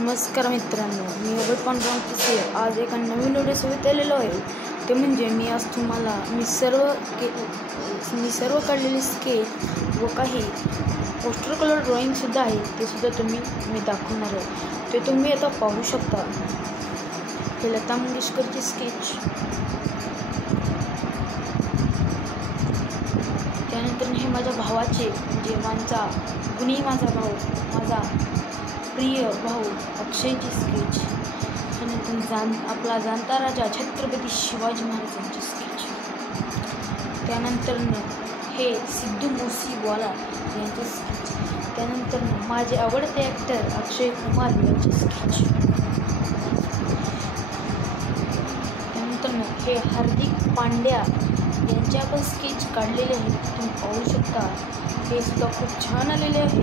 नमस्कार मित्रांनो, मी अभय पांडुरंग पिसे आज एका नवीन व्हिडिओसोबत आलेलो आहे. ते म्हणजे मी आज तुम्हाला मी सर्व काढलेले स्केच व काही पोस्टर कलर ड्रॉइंगसुद्धा आहे ते सुद्धा मी दाखवणार आहे. ते तुम्ही आता पाहू शकता. हे लता मंगेशकरचे स्केच, त्यानंतर हे माझ्या भावाचे म्हणजे माझा भाऊ, माझा प्रिय भाऊ अक्षयची स्केच, त्यानंतर आपला जाणता राजा छत्रपती शिवाजी महाराजांचे स्केच, त्यानंतर हे सिद्धू मूसेवाला यांचे स्केच, त्यानंतर माझे आवडते ॲक्टर अक्षय कुमार यांचे स्केच, त्यानंतर हे हार्दिक पांड्या यांचे आपण स्केच काढलेले आहेत. तुम्ही पाहू शकता. हे सुद्धा खूप छान आलेले आहे.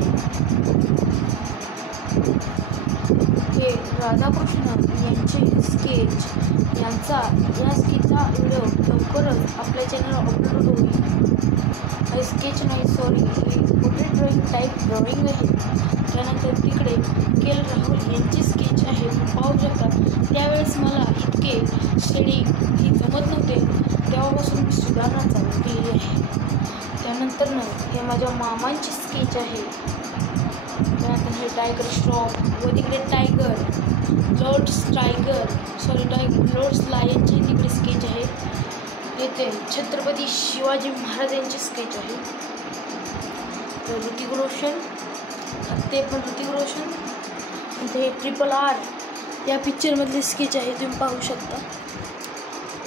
हे राधाकृष्ण यांचे स्केच, या स्केचचा व्हिडिओ लवकरच आपल्या चॅनलवर अपलोड होईल. हे स्केच नाही, सॉरी, हे पोर्ट्रेट ड्रॉइंग टाईप ड्रॉइंग आहे. त्यानंतर तिकडे के. राहुल यांचे स्केच आहे. पाहू शकता. त्यावेळेस मला इतके शेडिंग ही जमत नव्हते, तेव्हापासून मी सुधारणा चालू केली आहे. त्यानंतर हे माझ्या मामांचे स्केच आहे. त्यानंतर हे टायगर श्रॉफ व तिकडे लॉर्ड्स लायनचे तिकडे स्केच आहे. येथे छत्रपती शिवाजी महाराजांचे स्केच आहे. तर ऋतिक रोशन, हे RRR या पिक्चरमधले स्केच आहे. तुम्ही पाहू शकता.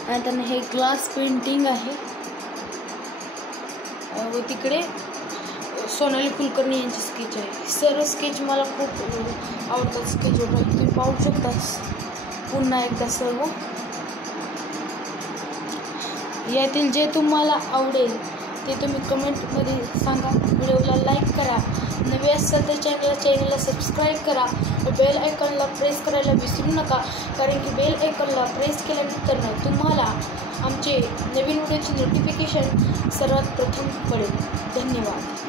त्यानंतर हे ग्लास पेंटिंग आहे व तिकडे सोनाली कुलकर्णी यांचे स्केच आहे. सर्व स्केच मला खूप आवडतात. स्केच वगैरे तुम्ही पाहू शकता. पुन्हा एकदा सर्व यातील जे तुम्हाला आवडेल ते तुम्ही कमेंटमध्ये सांगा. व्हिडिओला लाईक करा. नवे असाल तर चॅनलला सबस्क्राईब करा व बेल आयकॉनला प्रेस करायला विसरू नका, कारण की बेल आयकॉनला प्रेस केल्यानंतर तुम्हाला आमचे नवीन व्हिडिओचे नोटिफिकेशन सर्वात प्रथम कळेल. धन्यवाद.